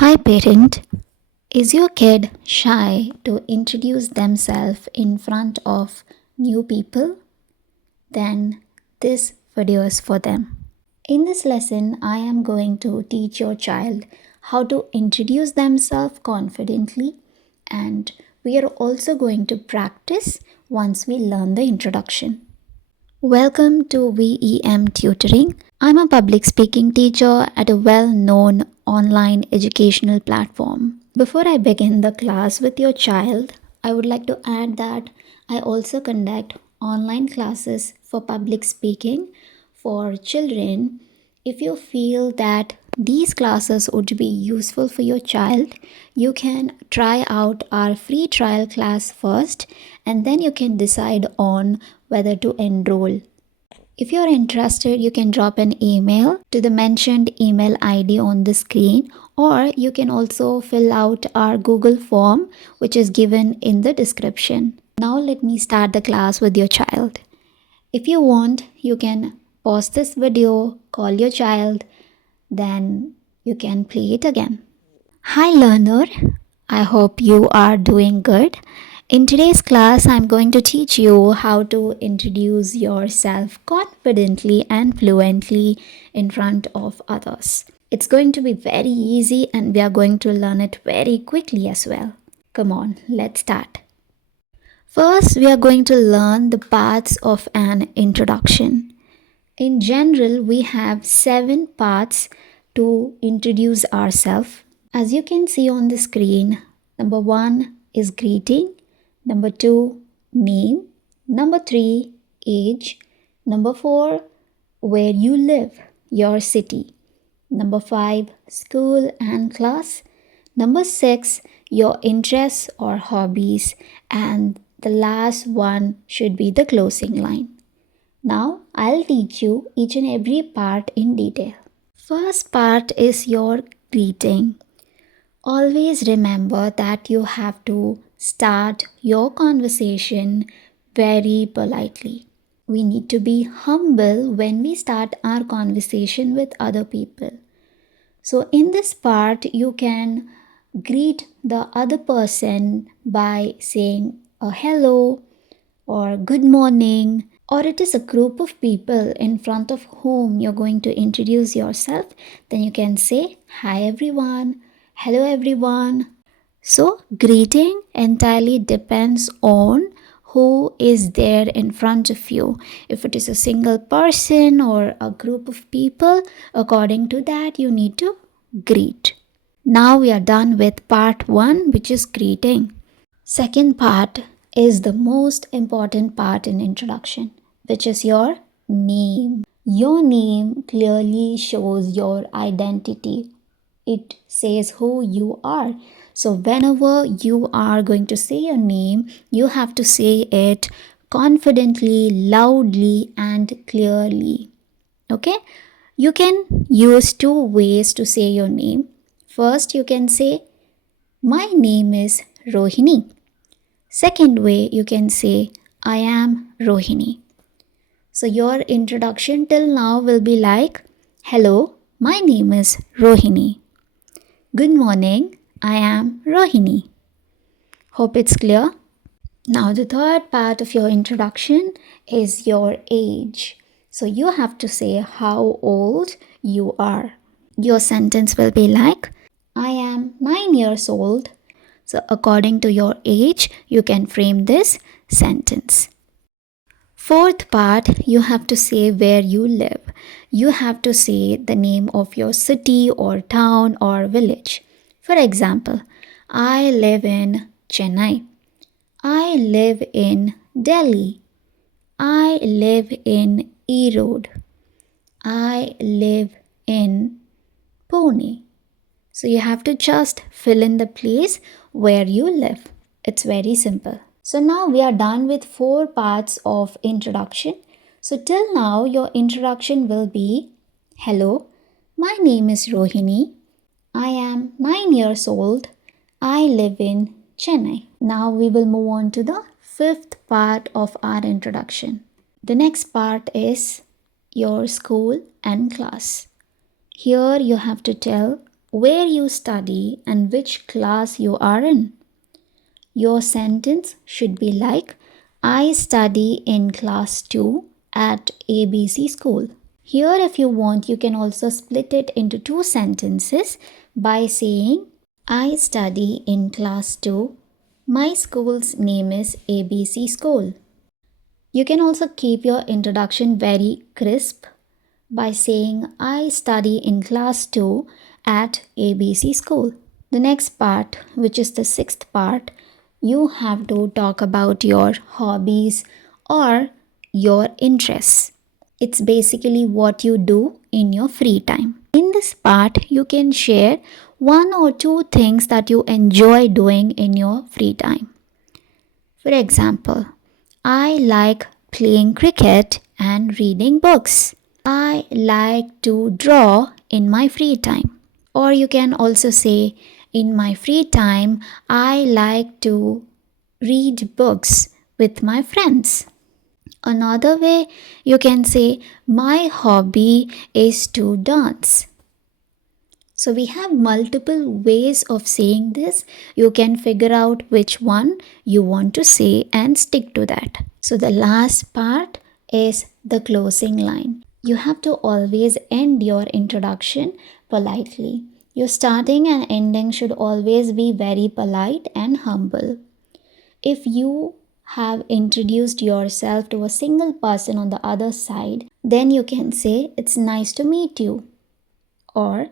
Hi, parent. Is your kid shy to introduce themselves in front of new people? Then this video is for them. In this lesson, I am going to teach your child how to introduce themselves confidently, and we are also going to practice once we learn the introduction. Welcome to VEM Tutoring. I'm a public speaking teacher at a well known online educational platform. Before I begin the class with your child, I would like to add that I also conduct online classes for public speaking for children. If you feel that these classes would be useful for your child, you can try out our free trial class first and then you can decide on whether to enroll. If you're interested, you can drop an email to the mentioned email ID on the screen, or you can also fill out our Google form, which is given in the description. Now, let me start the class with your child. If you want, you can pause this video, call your child, then you can play it again. Hi, learner. I hope you are doing good. In today's class, I'm going to teach you how to introduce yourself confidently and fluently in front of others. It's going to be very easy and we are going to learn it very quickly as well. Come on, let's start. First, we are going to learn the parts of an introduction. In general, we have 7 parts to introduce ourselves. As you can see on the screen, number 1 is greeting, number 2, name, number 3, age, number 4, where you live, your city, number 5, school and class, number 6, your interests or hobbies, and the last one should be the closing line. Now, I'll teach you each and every part in detail. First part is your greeting. Always remember that you have to start your conversation very politely. We need to be humble when we start our conversation with other people. So, in this part, you can greet the other person by saying a hello or good morning, or it is a group of people in front of whom you're going to introduce yourself, then you can say hi everyone, hello everyone. So, greeting entirely depends on who is there in front of you. If it is a single person or a group of people, according to that, you need to greet. Now we are done with part 1, which is greeting. Second part is the most important part in introduction, which is your name. Your name clearly shows your identity. It says who you are. So whenever you are going to say your name, you have to say it confidently, loudly, and clearly. Okay? You can use 2 ways to say your name. First, you can say, my name is Rohini. Second way, you can say, I am Rohini. So your introduction till now will be like, hello, my name is Rohini. Good morning, I am Rohini. Hope it's clear. Now the third part of your introduction is your age. So you have to say how old you are. Your sentence will be like, I am 9 years old. So according to your age, you can frame this sentence. Fourth part, you have to say where you live. You have to say the name of your city or town or village. For example, I live in Chennai. I live in Delhi. I live in Erode. I live in Pune. So you have to just fill in the place where you live. It's very simple. So now we are done with 4 parts of introduction. So till now your introduction will be, hello, my name is Rohini. I am 9 years old. I live in Chennai. Now we will move on to the 5th part of our introduction. The next part is your school and class. Here you have to tell where you study, and which class you are in. Your sentence should be like, I study in class 2 at ABC school. Here, if you want, you can also split it into two sentences by saying, I study in class 2. My school's name is ABC School. You can also keep your introduction very crisp by saying, I study in class 2 at ABC School. The next part, which is the sixth part, you have to talk about your hobbies or your interests. It's basically what you do in your free time. In this part, you can share one or two things that you enjoy doing in your free time. For example, I like playing cricket and reading books. I like to draw in my free time. Or you can also say, in my free time, I like to read books with my friends. Another way you can say, my hobby is to dance. So we have multiple ways of saying this. You can figure out which one you want to say and stick to that. So the last part is the closing line. You have to always end your introduction politely. Your starting and ending should always be very polite and humble. If you have introduced yourself to a single person on the other side, then you can say, it's nice to meet you. Or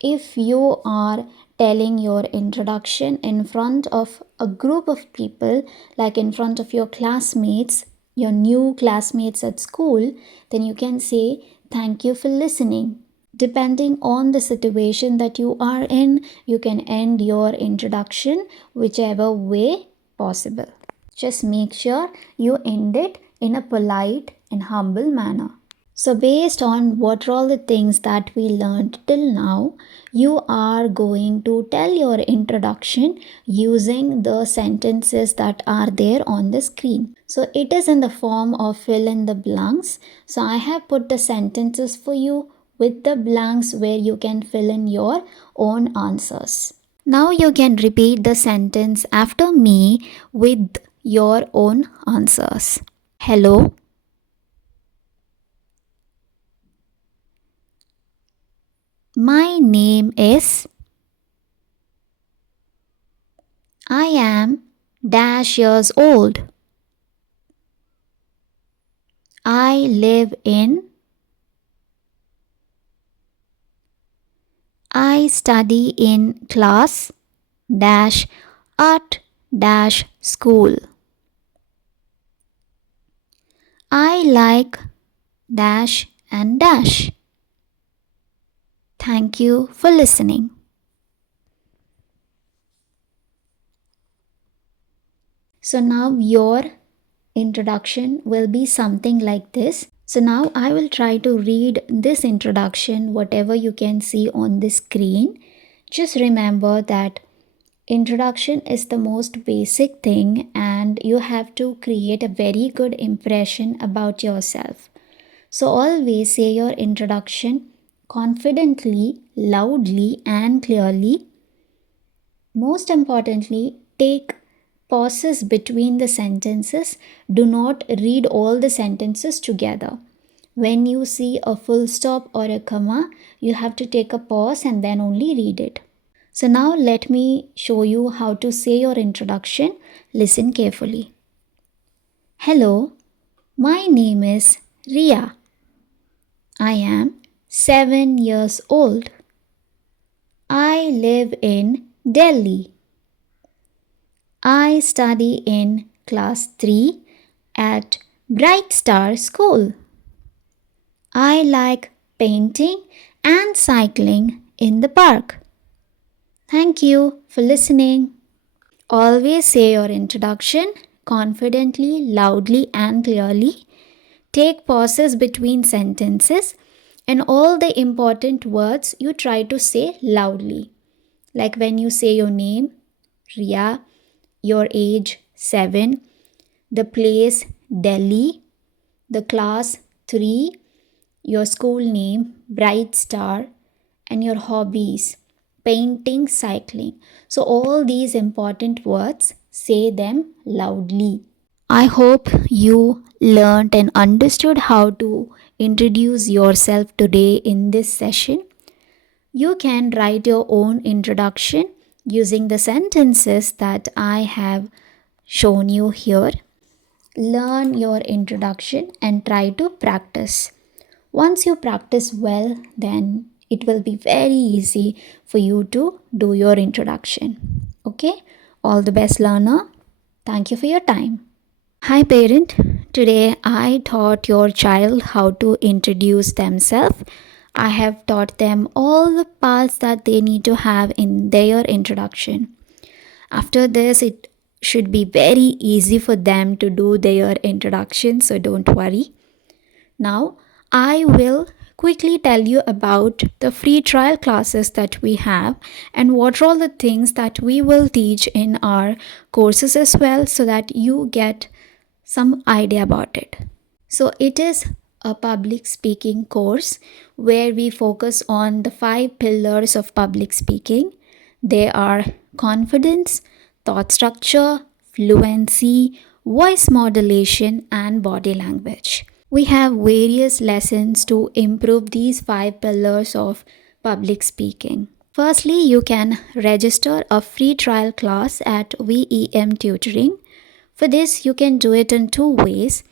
if you are telling your introduction in front of a group of people, like in front of your classmates, your new classmates at school, then you can say, thank you for listening. Depending on the situation that you are in, you can end your introduction whichever way possible. Just make sure you end it in a polite and humble manner. So, based on what are all the things that we learned till now, you are going to tell your introduction using the sentences that are there on the screen. So, it is in the form of fill in the blanks. So, I have put the sentences for you with the blanks where you can fill in your own answers. Now, you can repeat the sentence after me with your own answers. Hello. My name is, I am dash years old. I live in, I study in class dash at dash school. I like dash and dash. Thank you for listening. So now your introduction will be something like this. So now I will try to read this introduction, whatever you can see on the screen. Just remember that introduction is the most basic thing and you have to create a very good impression about yourself. So always say your introduction confidently, loudly, and clearly. Most importantly, take pauses between the sentences. Do not read all the sentences together. When you see a full stop or a comma, you have to take a pause and then only read it. So now let me show you how to say your introduction. Listen carefully. Hello, my name is Ria. I am 7 years old. I live in Delhi. I study in class 3 at Bright Star School. I like painting and cycling in the park. Thank you for listening. Always say your introduction confidently, loudly, and clearly. Take pauses between sentences, and all the important words you try to say loudly. Like when you say your name, Ria, your age, 7, the place, Delhi, the class, 3, your school name, Bright Star, and your hobbies, painting, cycling. So, all these important words, say them loudly. I hope you learned and understood how to introduce yourself today in this session. You can write your own introduction using the sentences that I have shown you here. Learn your introduction and try to practice. Once you practice well, then it will be very easy for you to do your introduction. Okay? All the best, learner. Thank you for your time. Hi, parent. Today I taught your child how to introduce themselves. I have taught them all the parts that they need to have in their introduction. After this, it should be very easy for them to do their introduction, so don't worry. Now, I will quickly tell you about the free trial classes that we have and what are all the things that we will teach in our courses as well, so that you get some idea about it. So, it is a public speaking course where we focus on the 5 pillars of public speaking. They are confidence, thought structure, fluency, voice modulation, and body language. We have various lessons to improve these 5 pillars of public speaking. Firstly, you can register a free trial class at VEM Tutoring. For this, you can do it in 2 ways.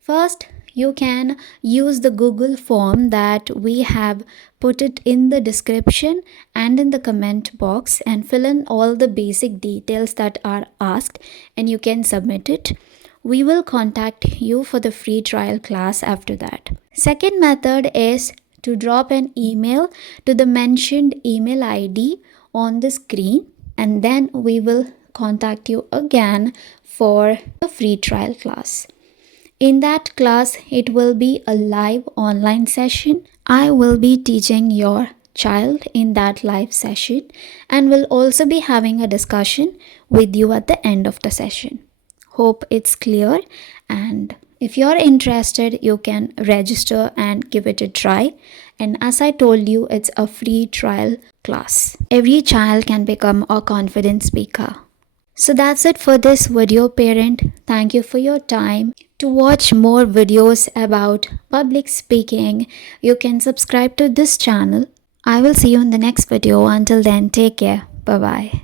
First, you can use the Google form that we have put it in the description and in the comment box and fill in all the basic details that are asked and you can submit it. We will contact you for the free trial class after that. Second method is to drop an email to the mentioned email ID on the screen, and then we will contact you again for the free trial class. In that class, it will be a live online session. I will be teaching your child in that live session and will also be having a discussion with you at the end of the session. Hope it's clear, and if you're interested, you can register and give it a try. And as I told you, it's a free trial class. Every child can become a confident speaker. So that's it for this video, parent. Thank you for your time. To watch more videos about public speaking, you can subscribe to this channel. I will see you in the next video. Until then, take care. Bye bye.